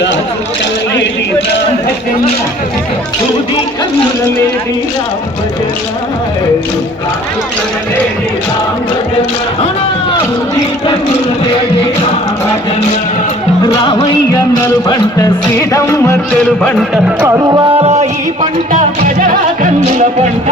కాచుకలేడి రామ భజన సూది కన్నులలేడి రామ భజన కాచుకలేడి రామ భజన సూది కన్నులలేడి రామ భజన రామయ్య నలుబంట శ్రీడమ్మ తెలుబంట పరువాల ఈ పంట ప్రజల కన్నుల పంట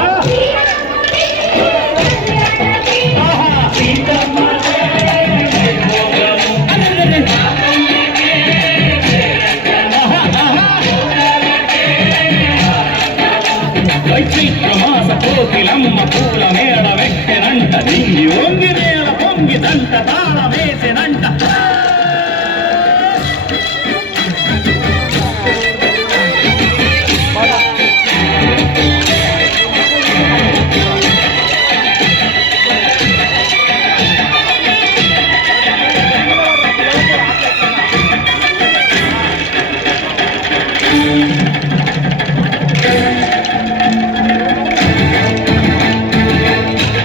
చైత్రమాస కోకిలమ్మ పూల మేడ వెక్కెనంట దింగి ఒంగి నేల పొంగిదంట తాళ వేసినంట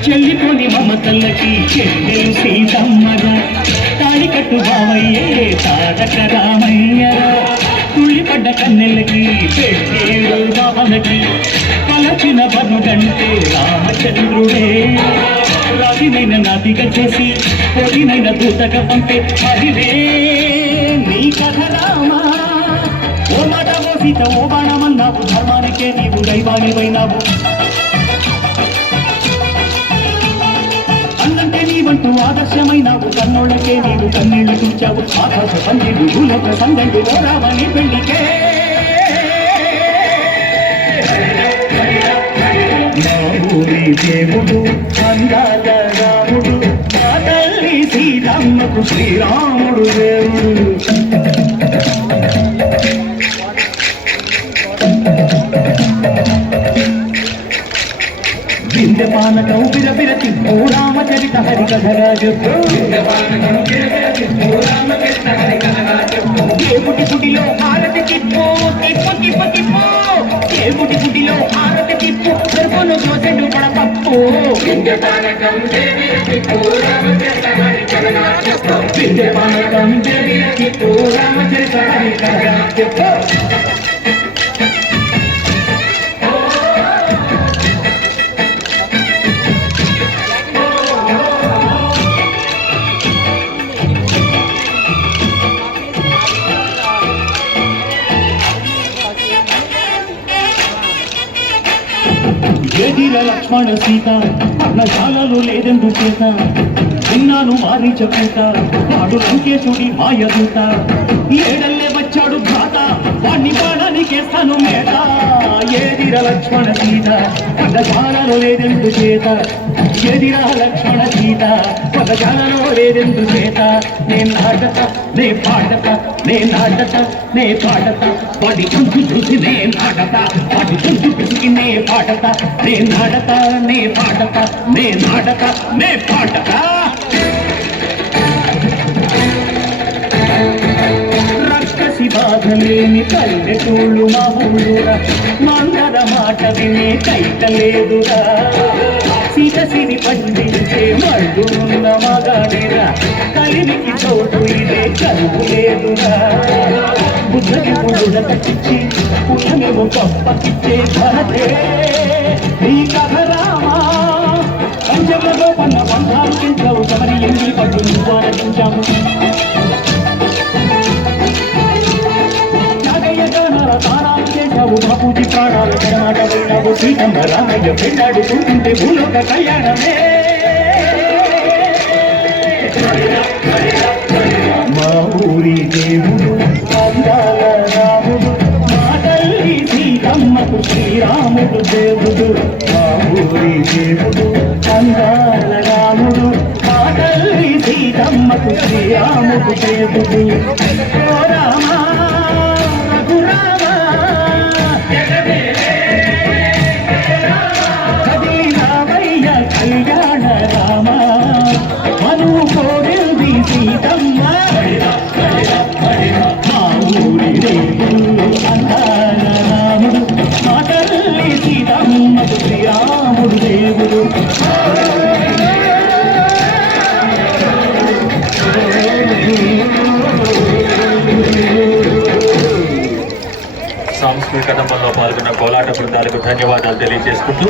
చెల్లిపోని మమతల్లకి చెల్లెలు సీతమ్మగా తాళి కట్టు బావయ్యే తారక రామయ్యరా తుళ్ళిపడ్డ కన్నెలకి పెట్టేడు రావణకి పలచిన బరుడంటే రామచంద్రుడే రాతినైన నాదిగా చేసి పొడినైన దూతగా పంపే హరివే నీ కథ రామా ఓ మాట ఓ సీత ఓ బాణమన్నావు ధర్మానికే నీవు దైవానివైనావు అన్నంటే నీవంటూ ఆదర్శమైనావు కన్నోళ్ళకే నీవు కన్నీళ్లు చూచావు ఆకాశ పందిడు భూలోక సంగండిలో రావని పెళ్లికే మా ఊరి దేవుడు అందాల రాముడు మా తల్లి సీతమ్మకు శ్రీరాముడు దేవుడు విందపానకం బిరబిరతి ఓ రామచరిత హరికథరాజు దేవుడి గుడిలో హారతి తిప్పు తిప్పు తిప్పు తిప్పు దేవుడి గుడిలో హారతి తిప్పు గర్భను దోసెడు పడపప్పు విందపానకం బిరబిరతి ఓ రామచరిత హరికథరాజు ఏదిర లక్ష్మణ సీత అన్నశాలలో లేదెందు చేత విన్నాను మారీచపూత వాడు లంకేశుడి మాయదూత ఏడల్లే వచ్చాడు భ్రాత వాణ్ణి బాణానికేస్తాను మేట ఏదిర లక్ష్మణ సీత అన్నశాలలో లేదెందు చేత ఏదిర లక్ష్మణ సీత అన్నశాలలో లేదెందు చేత నేను ఆడత నే పాడత నేను ఆడత నే పాడత వాడి చుంచు చూసి నేను ఆడత వాడి చుంచు పిసికి నే పాడత నేను ఆడత నే పాడత నేను ఆడత నే పాడత రక్కసి బాధలేని పల్లెటూళ్ళు మా ఊళ్ళురా మందర మాట వినే కైతలేదురా సీత సిరి పండించే మడున్న మగాడిరా కలిమికి చోటు ఇదే కలుగు లేదురా బుద్ధకి పుడుల తట్టించి పుట్టనేమో తప్పకిచ్చే భరతే నీ కథ రామా పంచమలో పన్న బంధాలు తింటావు సమరి ఎంగి పట్టు నువ్వు ఆనందించాము తారాలు చేశావు బాపూజీ ప్రాణాలు కరమాట పోయినావు సీతమ్మ రామయ్య పెళ్ళాడు చూస్తుంటే భూలోక కళ్యాణమే మా ఊరి దేవుడు అందాల రాముడు మా తల్లి సీతమ్మకు శ్రీరాముడు దేవుడు మా ఊరి దేవుడు అందాల రాముడు మా తల్లి సీతమ్మకు శ్రీరాముడు దేవుడు ఓ రామా కళ్యాణ రామ మనువు కోరింది సీతమ్మ మా ఊరి దేవుడు అందాల రాముడు మా తల్లి సీతమ్మకు శ్రీరాముడు దేవుడు సాంస్కృతిక కదంబంలో పాల్గొన్న కోలాట బృందాలకు ధన్యవాదాలు తెలియజేసుకుంటూ